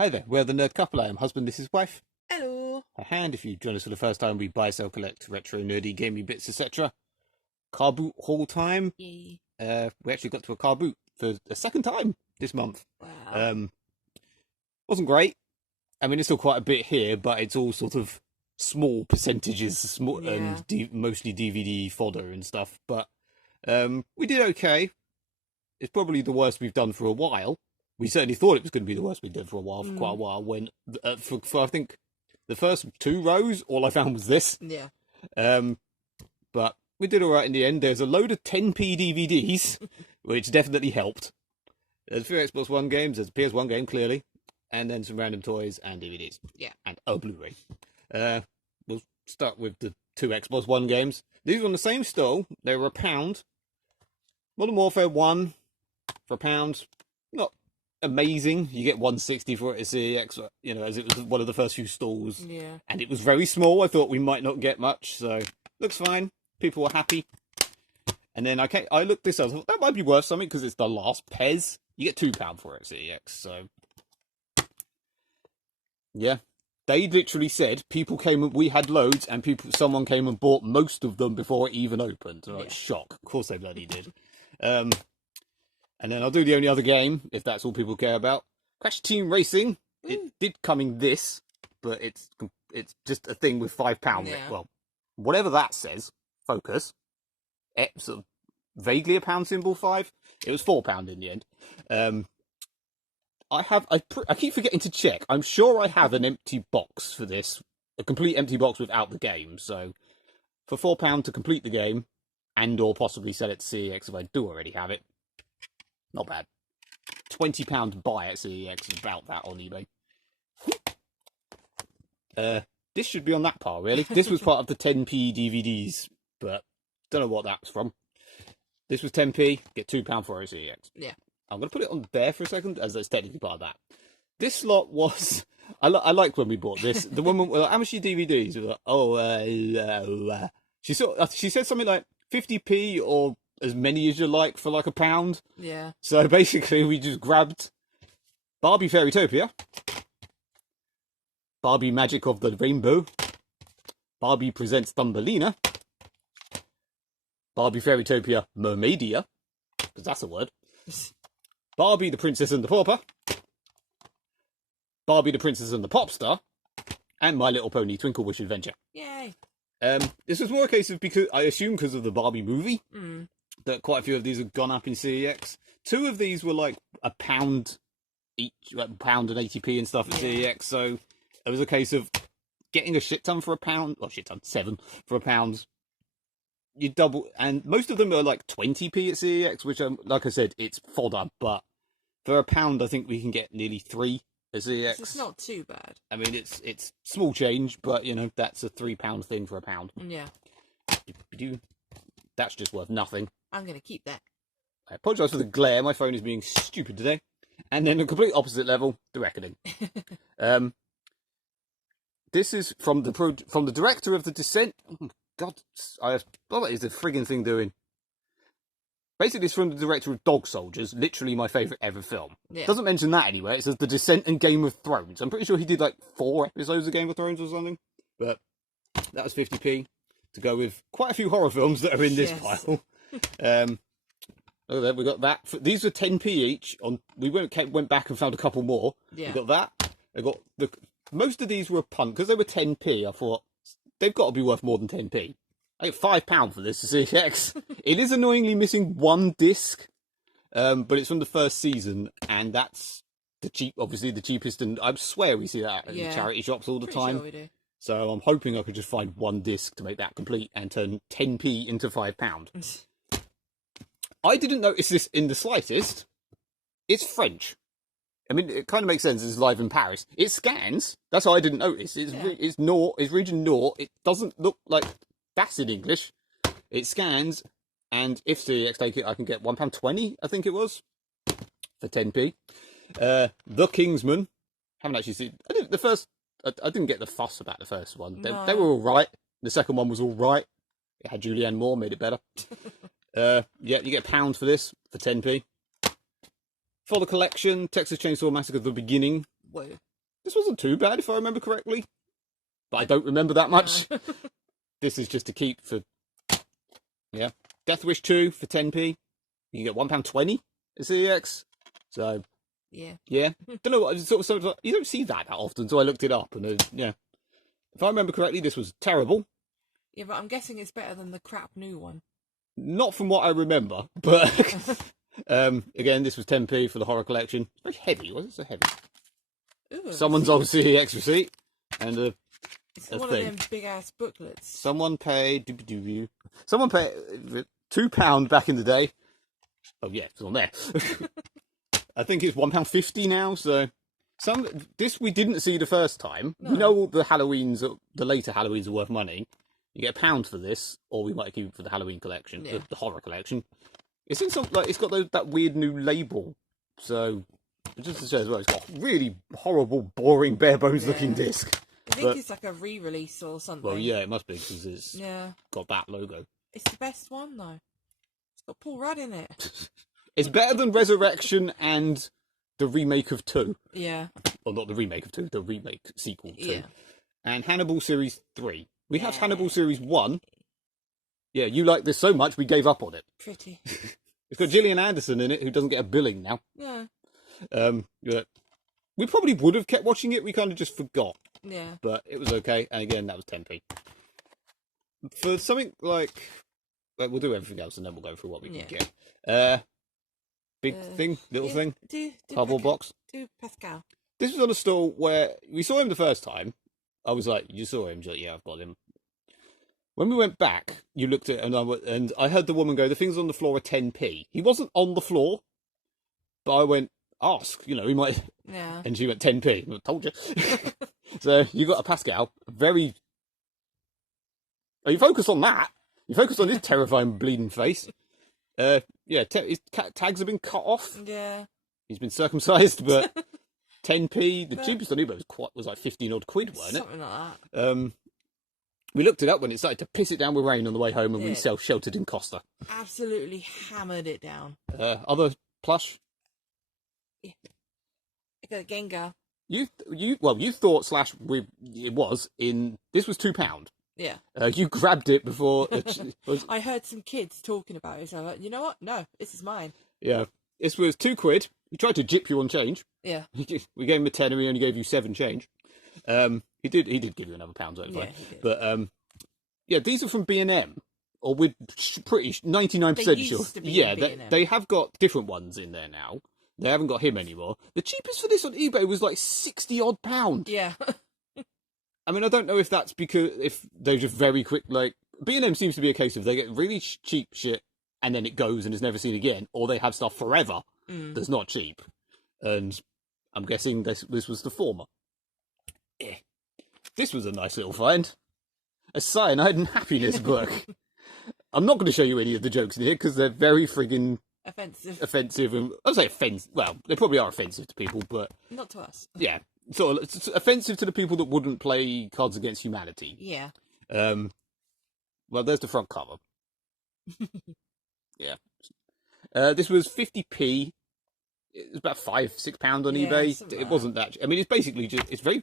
Hi there, we're the Nerd Couple. I am husband, this is wife. Hello. A hand, if you join us for the first time, we buy, sell, collect retro, nerdy, gaming bits, etc. Carboot haul time. Yay. We actually got to a Carboot for a second time this month. Wow. Wasn't great. I mean, it's still quite a bit here, but it's all sort of small percentages, small Yeah. and mostly DVD fodder and stuff. But we did okay. It's probably the worst we've done for a while. We certainly thought it was going to be the worst we'd done for a while, for quite a while. When for I think the first two rows, all I found was this. Yeah. But we did all right in the end. There's a load of 10p DVDs, which definitely helped. There's a few Xbox One games. There's a PS1 game, clearly. And then some random toys and DVDs. Yeah. And a Blu-ray. We'll start with the two Xbox One games. These were on the same stall. They were £1. Modern Warfare 1 for £1. Not amazing. You get 160 for it at CEX, you know, as it was one of the first few stalls. Yeah. And it was very small. I thought we might not get much, so looks fine. People were happy. And then I looked this up. I thought that might be worth something because it's the last Pez. You get £2 for it at CEX, so yeah. They literally said people came and we had loads, and someone came and bought most of them before it even opened. So like, shock. Of course they bloody did. And then I'll do the only other game, if that's all people care about. Crash Team Racing. It did come in this, but it's just a thing with £5. Yeah. Well, whatever that says. Focus. Sort of vaguely a pound symbol 5. It was £4 in the end. I keep forgetting to check. I'm sure I have an empty box for this, a complete empty box without the game. So for £4 to complete the game, and/or possibly sell it to CEX if I do already have it, not bad. £20 to buy at CEX is about that on eBay. This should be on that par, really. This was part of the 10p DVDs, but don't know what that was from. This was 10p, get £2 for it at CEX. Yeah. I'm going to put it on there for a second, as it's technically part of that. This slot was... I liked when we bought this. The woman was like, how much are your DVDs? We were like, She said something like 50p or as many as you like for like £1. Yeah. So basically we just grabbed Barbie Fairytopia, Barbie Magic of the Rainbow, Barbie Presents Thumbelina, Barbie Fairytopia Mermaidia, because that's a word, Barbie the Princess and the Pauper, Barbie the Princess and the Pop Star, and My Little Pony Twinkle Wish Adventure. Yay. This was more a case of, because I assume because of the Barbie movie, Mm. that quite a few of these have gone up in CEX. Two of these were like £1 each, like £1 and 80p and stuff at CEX. So it was a case of getting a shit ton for £1, or shit ton, 7 for £1. You double, and most of them are like 20p at CEX, which, like I said, it's fodder, but for £1, I think we can get nearly 3 at CEX. It's not too bad. I mean, it's small change, but you know, that's a £3 thing for £1. Yeah. That's just worth nothing. I'm going to keep that. I apologise for the glare. My phone is being stupid today. And then the complete opposite level, The Reckoning. This is from the director of The Descent. Oh, God, what is the frigging thing doing? Basically, it's from the director of Dog Soldiers, literally my favourite ever film. Yeah. Doesn't mention that anywhere. It says The Descent and Game of Thrones. I'm pretty sure he did like 4 episodes of Game of Thrones or something. But that was 50p to go with quite a few horror films that are in this pile. Look at that, we got that. These were 10p each. We went back and found a couple more. Yeah. We got that. I got most of these were a punt because they were 10p. I thought they've got to be worth more than 10p. I get £5 for this to CX. It is annoyingly missing one disc, but it's from the first season, and that's obviously the cheapest. And I swear we see that in the charity shops all the time. Sure we do. So I'm hoping I could just find one disc to make that complete and turn 10p into £5. I didn't notice this in the slightest. It's French. I mean, it kind of makes sense. It's live in Paris. It scans. That's how I didn't notice. It's region Nord. It doesn't look like that's in English. It scans, and if CEX take it, I can get £1.20, I think it was, for 10p. The Kingsman. Haven't actually seen the first. I didn't get the fuss about the first one. They were all right. The second one was all right. It had Julianne Moore, made it better. Yeah, you get £1 for this for 10p. For the collection, Texas Chainsaw Massacre: The Beginning. Whoa. This wasn't too bad if I remember correctly, but I don't remember that much. This is just to keep for, yeah. Death Wish 2 for 10p. You can get £1.20 at CEX. So, yeah. Don't know what, sort of, you don't see that often, so I looked it up. And yeah. If I remember correctly, this was terrible. Yeah, but I'm guessing it's better than the crap new one. Not from what I remember, but again, this was 10p for the horror collection. It's very heavy, wasn't it? So heavy. Ooh, Someone's old CEX receipt and it's one of them big ass booklets. Someone paid £2 back in the day. Oh yeah, it's on there. I think it's £1.50 now. So this we didn't see the first time. No. We know all the later Halloweens are worth money. You get £1 for this, or we might keep it for the Halloween collection, the horror collection. It's in some it's got that weird new label. So just to say as well, it's got a really horrible, boring, bare bones looking disc. I think it's like a re-release or something. Well, yeah, it must be because it's got that logo. It's the best one though. It's got Paul Rudd in it. It's better than Resurrection and the remake of 2. Yeah. Well, not the remake of 2, the remake sequel 2. Yeah. And Hannibal Series 3. We have Hannibal Series 1. Yeah, you like this so much, we gave up on it. Pretty. It's got Gillian Anderson in it, who doesn't get a billing now. Yeah. Yeah. We probably would have kept watching it, we kind of just forgot. Yeah. But it was okay, and again, that was 10p. For something like we'll do everything else, and then we'll go through what we can get. Big thing, little thing, cardboard box. Do Pascal. This was on a stall where we saw him the first time. I was like, "You saw him?" She's like, "Yeah, I've got him." When we went back, you looked at it, and I heard the woman go, "The things on the floor are 10p." He wasn't on the floor, but I went, "Ask, he might." Yeah. And she went 10p. I told you. So you got a Pascal, very. Oh, you focus on that. You focus on his terrifying bleeding face. His tags have been cut off. Yeah. He's been circumcised, but 10p. The cheapest on eBay was like 15 odd quid, wasn't it? Something like that. We looked it up when it started to piss it down with rain on the way home, and we self-sheltered in Costa. Absolutely hammered it down. Other plush. Yeah. I got a Gengar. You thought it was in. This was £2. Yeah. You grabbed it before. I heard some kids talking about it, so I was like, you know what? No, this is mine. Yeah. This was £2. He tried to jip you on change. Yeah. We gave him a 10 and we only gave you 7 change. He did give you another £1. Yeah, he did. But these are from B&M, or we're pretty 99% sure. They have got different ones in there now. They haven't got him anymore. The cheapest for this on eBay was like 60 odd pound. Yeah. I mean, I don't know if that's because if they're just very quick. Like B&M seems to be a case of they get really cheap shit and then it goes and is never seen again, or they have stuff forever that's not cheap. And I'm guessing this was the former. This was a nice little find. A Cyanide and Happiness book. I'm not going to show you any of the jokes in here because they're very friggin' offensive. And I'd say offensive. Well, they probably are offensive to people, but not to us. Yeah, so it's offensive to the people that wouldn't play Cards Against Humanity. Yeah. Well, there's the front cover. Yeah. This was 50p. It was about £5-6 on eBay. It wasn't that. I mean, it's basically it's very.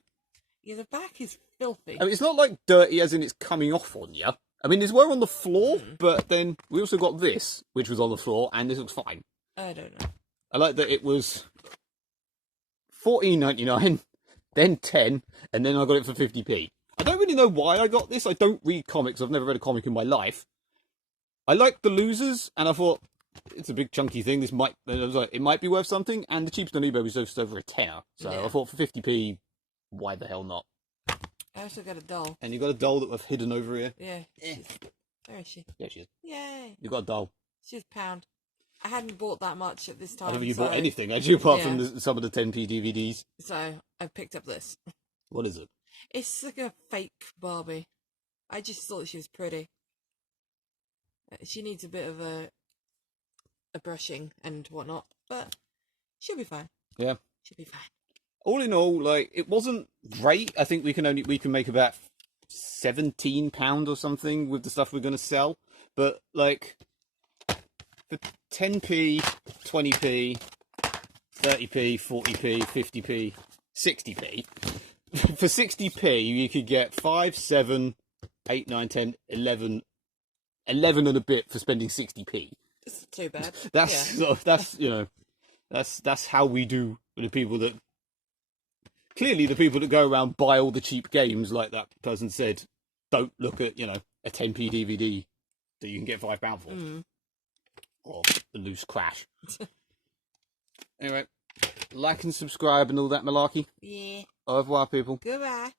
Yeah, the back is filthy. I mean, it's not like dirty as in it's coming off on you. I mean, these were on the floor, but then we also got this, which was on the floor, and this looks fine. I don't know. I like that it was $14.99, then 10, and then I got it for 50p. I don't really know why I got this. I don't read comics. I've never read a comic in my life. I like The Losers, and I thought it's a big chunky thing. I was like, it might be worth something, and the cheapest on eBay was just over a tenner. So I thought for 50p, why the hell not? I also got a doll. And you got a doll that we've hidden over here. Yeah. Where is she? Yeah, she is. Yay. You got a doll. She's £1. I hadn't bought that much at this time. I don't think you bought anything, had you, apart from some of the 10p DVDs? So I picked up this. What is it? It's like a fake Barbie. I just thought she was pretty. She needs a bit of a brushing and whatnot, but she'll be fine. Yeah. She'll be fine. All in all, like, it wasn't great. I think we can make about £17 or something with the stuff we're going to sell. But, like, for 10p, 20p, 30p, 40p, 50p, 60p. For 60p, you could get 5, 7, 8, 9, 10, 11 and a bit for spending 60p. It's not too bad. That's how we do with the people that clearly the people that go around buy all the cheap games, like that person said, don't look at a 10p DVD that you can get £5 for, or a loose crash. Anyway, like and subscribe and all that malarkey. Yeah. Au revoir, people. Goodbye.